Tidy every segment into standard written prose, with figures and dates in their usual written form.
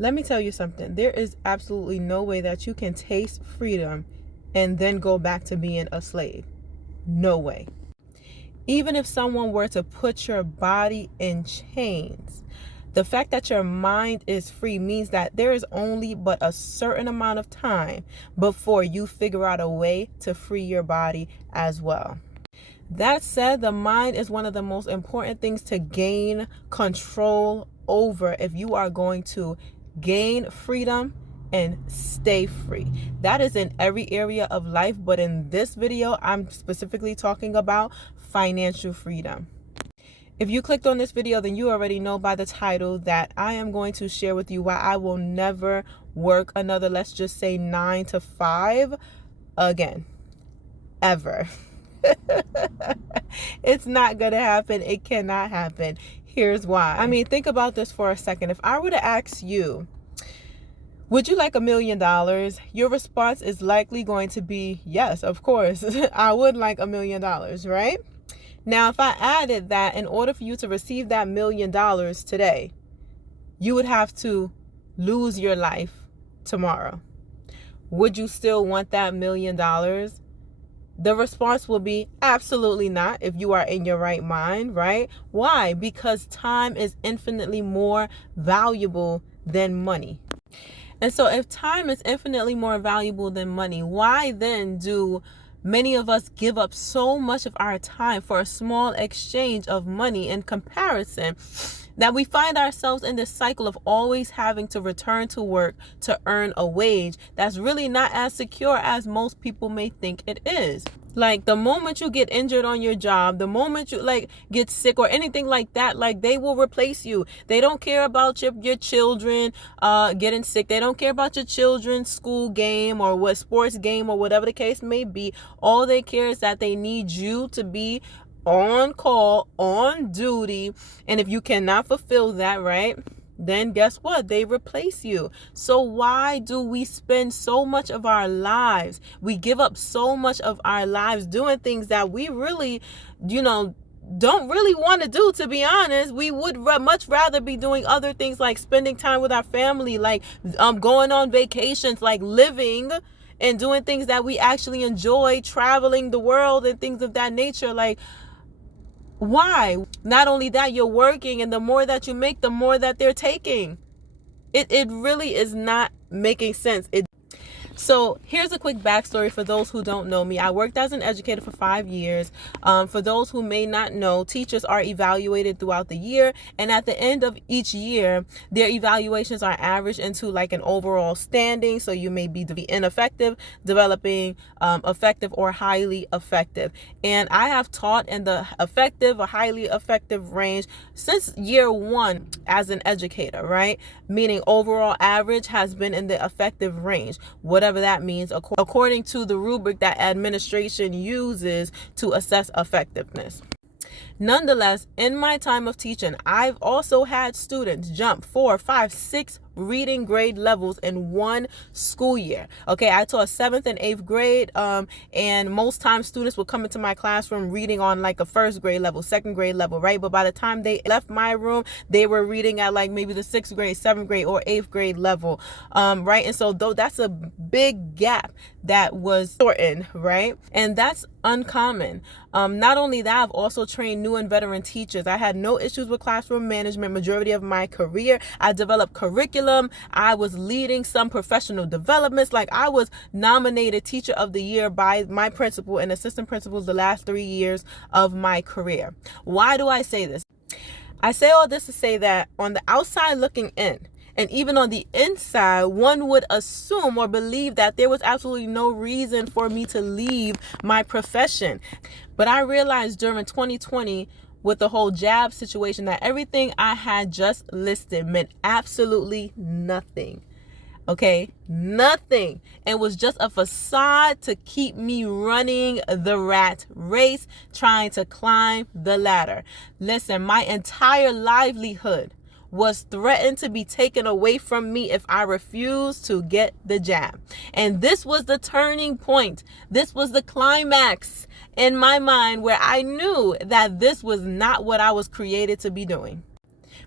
Let me tell you something. There is absolutely no way that you can taste freedom and then go back to being a slave. No way. Even if someone were to put your body in chains, the fact that your mind is free means that there is only but a certain amount of time before you figure out a way to free your body as well. That said, the mind is one of the most important things to gain control over if you are going to gain freedom and stay free. That is in every area of life, but in this video, I'm specifically talking about financial freedom. If you clicked on this video, then you already know by the title that I am going to share with you why I will never work another, let's just say 9 to 5 again, ever. It's not gonna happen. It cannot happen. Here's why. I mean, think about this for a second. If I were to ask you, would you like $1 million? Your response is likely going to be, yes, of course. I would like $1 million, right? Now, if I added that in order for you to receive that $1 million today, you would have to lose your life tomorrow. Would you still want that $1 million? The response will be absolutely not if you are in your right mind, right? Why? Because time is infinitely more valuable than money. And so if time is infinitely more valuable than money, why then do many of us give up so much of our time for a small exchange of money in comparison that we find ourselves in this cycle of always having to return to work to earn a wage that's really not as secure as most people may think it is? Like, the moment you get injured on your job, the moment you get sick or anything like that, they will replace you. They don't care about your children getting sick. They don't care about your children's school game or what sports game or whatever the case may be. All they care is that they need you to be on call, on duty. And if you cannot fulfill that, right, then guess what? They replace you. So why do we spend so much of our lives? We give up so much of our lives doing things that we really, don't really want to do, to be honest. We would much rather be doing other things like spending time with our family, like going on vacations, like living and doing things that we actually enjoy, traveling the world and things of that nature. Why? Not only that, you're working, and the more that you make, the more that they're taking. It really is not making sense. So here's a quick backstory for those who don't know me. I worked as an educator for 5 years. For those who may not know, teachers are evaluated throughout the year. And at the end of each year, their evaluations are averaged into an overall standing. So you may be ineffective, developing, effective, or highly effective. And I have taught in the effective or highly effective range since year 1 as an educator, right? Meaning overall average has been in the effective range, whatever that means, according to the rubric that administration uses to assess effectiveness. Nonetheless, in my time of teaching, I've also had students jump 4, 5, 6 reading grade levels in one school year. Okay, I taught 7th and 8th grade, and most times students would come into my classroom reading on a 1st grade level, 2nd grade level, right? But by the time they left my room, they were reading at maybe the 6th grade, 7th grade, or 8th grade level, right? And so though that's a big gap that was shortened, right? And that's uncommon. Not only that, I've also trained new and veteran teachers. I had no issues with classroom management majority of my career. I developed curriculum. I was leading some professional developments. I was nominated Teacher of the Year by my principal and assistant principals the last 3 years of my career. Why do I say this? I say all this to say that on the outside looking in, and even on the inside, one would assume or believe that there was absolutely no reason for me to leave my profession. But I realized during 2020, with the whole jab situation, that everything I had just listed meant absolutely nothing. Okay, nothing. It was just a facade to keep me running the rat race, trying to climb the ladder. Listen, my entire livelihood was threatened to be taken away from me if I refused to get the jab. And this was the turning point. This was the climax in my mind where I knew that this was not what I was created to be doing.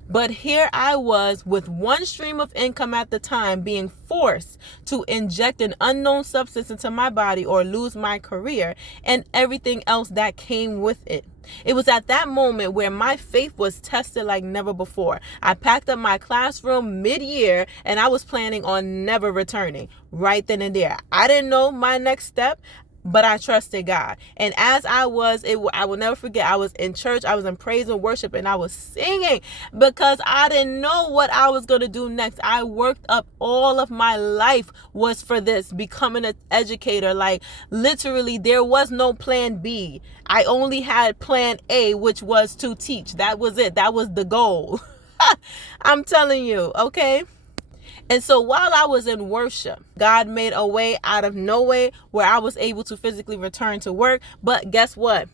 But here I was with one stream of income at the time being forced to inject an unknown substance into my body or lose my career and everything else that came with it. It was at that moment where my faith was tested like never before. I packed up my classroom mid-year and I was planning on never returning right then and there. I didn't know my next step, but I trusted God. And as I will never forget, I was in church, I was in praise and worship, and I was singing because I didn't know what I was going to do next. I worked up all of my life was for this, becoming an educator. Like literally there was no plan B. I only had plan A, which was to teach. That was it. That was the goal. I'm telling you, okay? And so while I was in worship, God made a way out of no way where I was able to physically return to work. But guess what?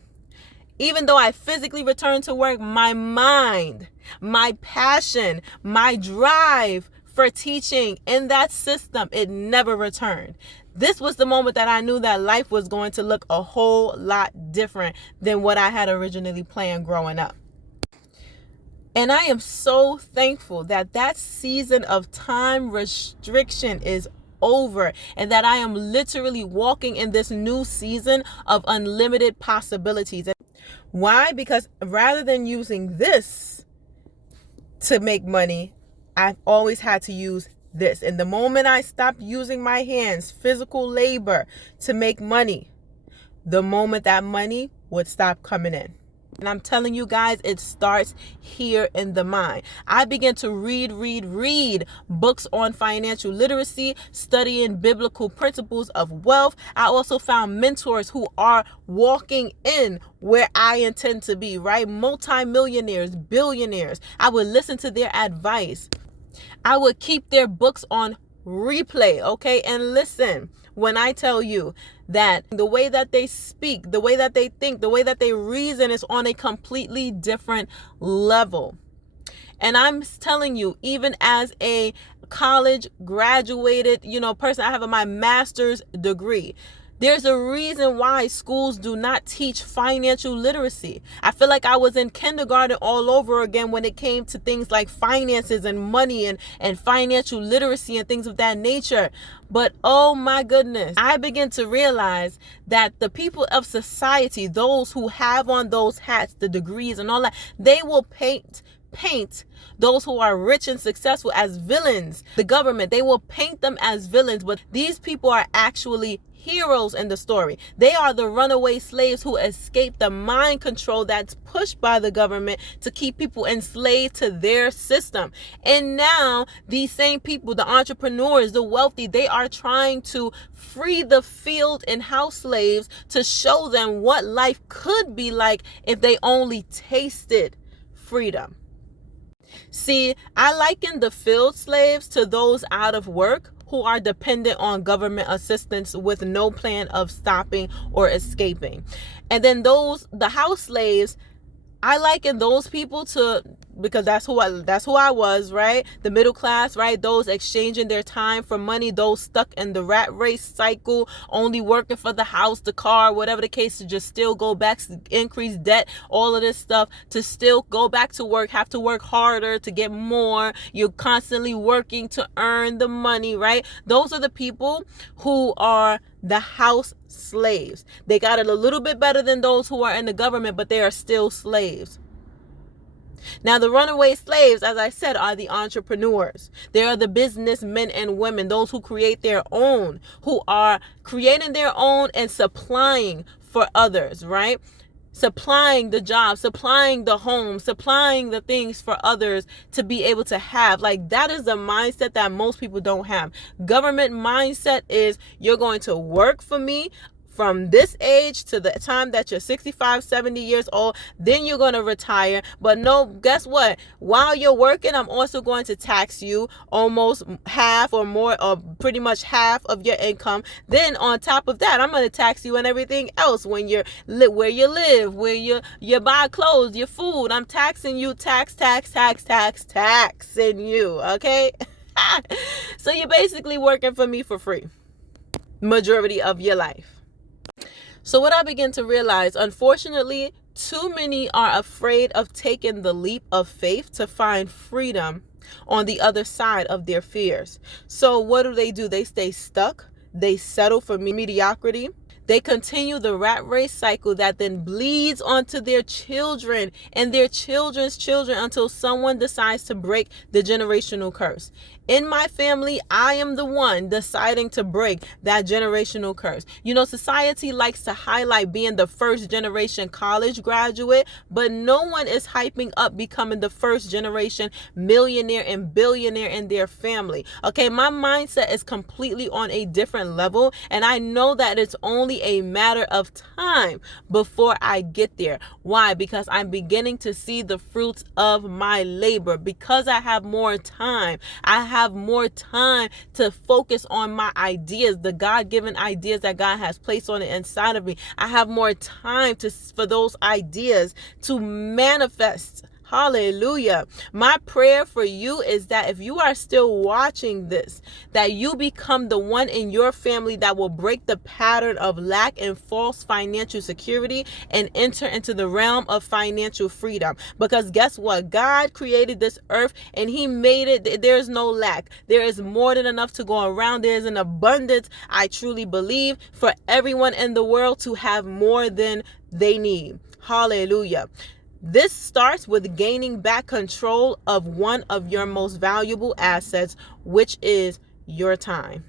Even though I physically returned to work, my mind, my passion, my drive for teaching in that system, it never returned. This was the moment that I knew that life was going to look a whole lot different than what I had originally planned growing up. And I am so thankful that that season of time restriction is over and that I am literally walking in this new season of unlimited possibilities. Why? Because rather than using this to make money, I've always had to use this. And the moment I stopped using my hands, physical labor to make money, the moment that money would stop coming in. And I'm telling you guys, it starts here in the mind. I began to read books on financial literacy, studying biblical principles of wealth. I also found mentors who are walking in where I intend to be, right? Multi-millionaires, billionaires. I would listen to their advice. I would keep their books on replay, okay? And listen, when I tell you that the way that they speak, the way that they think, the way that they reason is on a completely different level. And I'm telling you, even as a college graduated, person, I have my master's degree. There's a reason why schools do not teach financial literacy. I feel like I was in kindergarten all over again when it came to things like finances and money and financial literacy and things of that nature. But oh my goodness, I begin to realize that the people of society, those who have on those hats, the degrees and all that, they will paint those who are rich and successful as villains. The government, they will paint them as villains, but these people are actually heroes in the story. They are the runaway slaves who escaped the mind control that's pushed by the government to keep people enslaved to their system. And now these same people, the entrepreneurs, the wealthy, they are trying to free the field and house slaves to show them what life could be like if they only tasted freedom. See, I liken the field slaves to those out of work who are dependent on government assistance with no plan of stopping or escaping. And then the house slaves, I liken those people to, because that's who I was, right? The middle class, right? Those exchanging their time for money, those stuck in the rat race cycle, only working for the house, the car, whatever the case, to just still go back, increase debt, all of this stuff, to still go back to work, have to work harder to get more. You're constantly working to earn the money, right? Those are the people who are the house slaves. They got it a little bit better than those who are in the government, but they are still slaves. Now, the runaway slaves, as I said, are the entrepreneurs. They are the businessmen and women, those who create their own, who are creating their own and supplying for others, right? Supplying the job, supplying the home, supplying the things for others to be able to have. Like, that is the mindset that most people don't have. Government mindset is, you're going to work for me from this age to the time that you're 65, 70 years old, then you're going to retire. But no, guess what? While you're working, I'm also going to tax you almost half or more, or pretty much half of your income. Then on top of that, I'm going to tax you and everything else. When you're where you live, where you buy clothes, your food, I'm taxing you, taxing you, okay? So you're basically working for me for free majority of your life. So what I begin to realize, unfortunately, too many are afraid of taking the leap of faith to find freedom on the other side of their fears. So what do? They stay stuck. They settle for mediocrity. They continue the rat race cycle that then bleeds onto their children and their children's children until someone decides to break the generational curse. In my family, I am the one deciding to break that generational curse. You know, society likes to highlight being the first generation college graduate, but no one is hyping up becoming the first generation millionaire and billionaire in their family. Okay, my mindset is completely on a different level, and I know that it's only a matter of time before I get there. Why? Because I'm beginning to see the fruits of my labor. Because I have more time. I have more time to focus on my ideas, the God-given ideas that God has placed on the inside of me. I have more time for those ideas to manifest. Hallelujah. My prayer for you is that if you are still watching this, that you become the one in your family that will break the pattern of lack and false financial security and enter into the realm of financial freedom. Because guess what? God created this earth and he made it. There's no lack. There is more than enough to go around. There is an abundance, I truly believe, for everyone in the world to have more than they need. Hallelujah. This starts with gaining back control of one of your most valuable assets, which is your time.